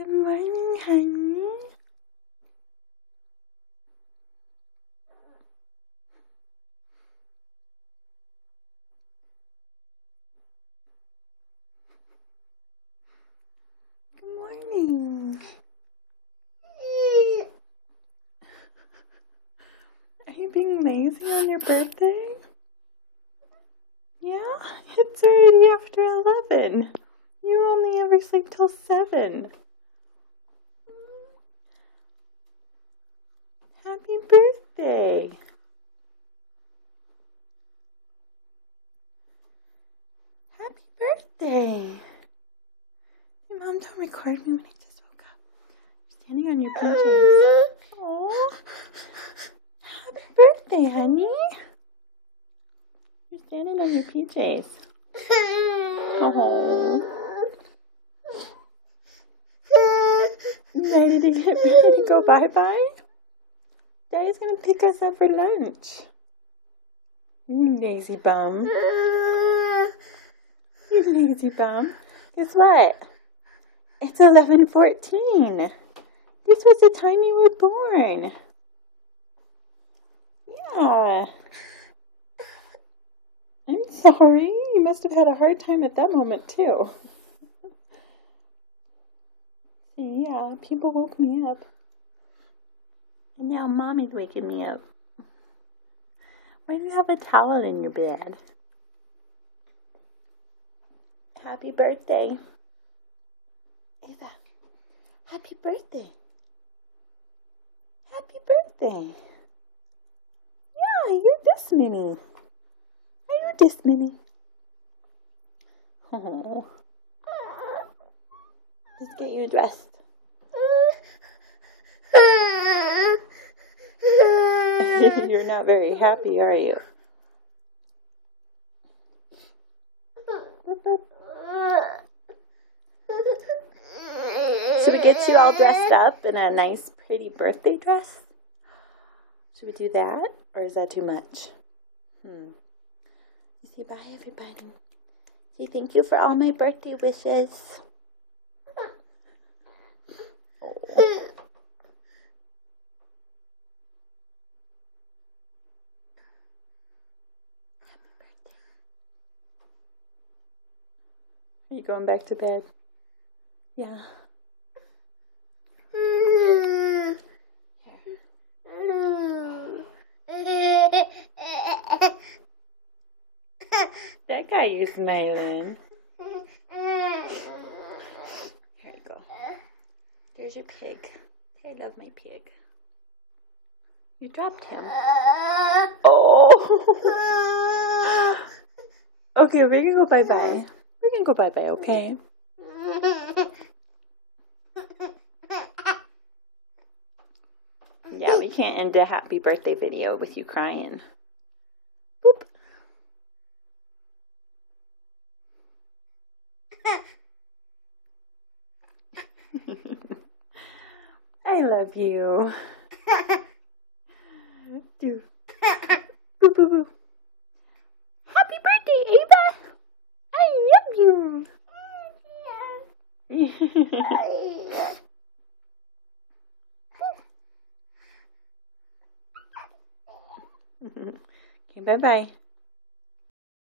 Good morning, honey. Good morning. Are you being lazy on your birthday? Yeah? It's already after 11. You only ever sleep till 7. Happy birthday. Happy birthday. Hey, Mom, don't record me when I just woke up. You're standing on your PJs. Oh. Happy birthday, honey. You're standing on your PJs. Oh. Ready to go bye-bye? Daddy's gonna pick us up for lunch. You lazy bum. You lazy bum. Guess what? It's 11:14. This was the time you were born. Yeah. I'm sorry. You must have had a hard time at that moment, too. Yeah, people woke me up. And now Mommy's waking me up. Why do you have a towel in your bed? Happy birthday. Ava, happy birthday. Happy birthday. Yeah, you're this mini. Are you this mini? Oh. Let's get you dressed. You're not very happy, are you? Should we get you all dressed up in a nice, pretty birthday dress? Should we do that? Or is that too much? You say bye, everybody. Say thank you for all my birthday wishes. Oh. Are you going back to bed? Yeah. That got you smiling. Here you go. There's your pig. I love my pig. You dropped him. Oh. Okay, we're gonna go bye-bye. We're gonna go bye-bye, okay? Yeah, we can't end a happy birthday video with you crying. Boop. I love you. Do. Boo, boo, boo. Happy birthday, Ava! I love you. Okay, bye-bye.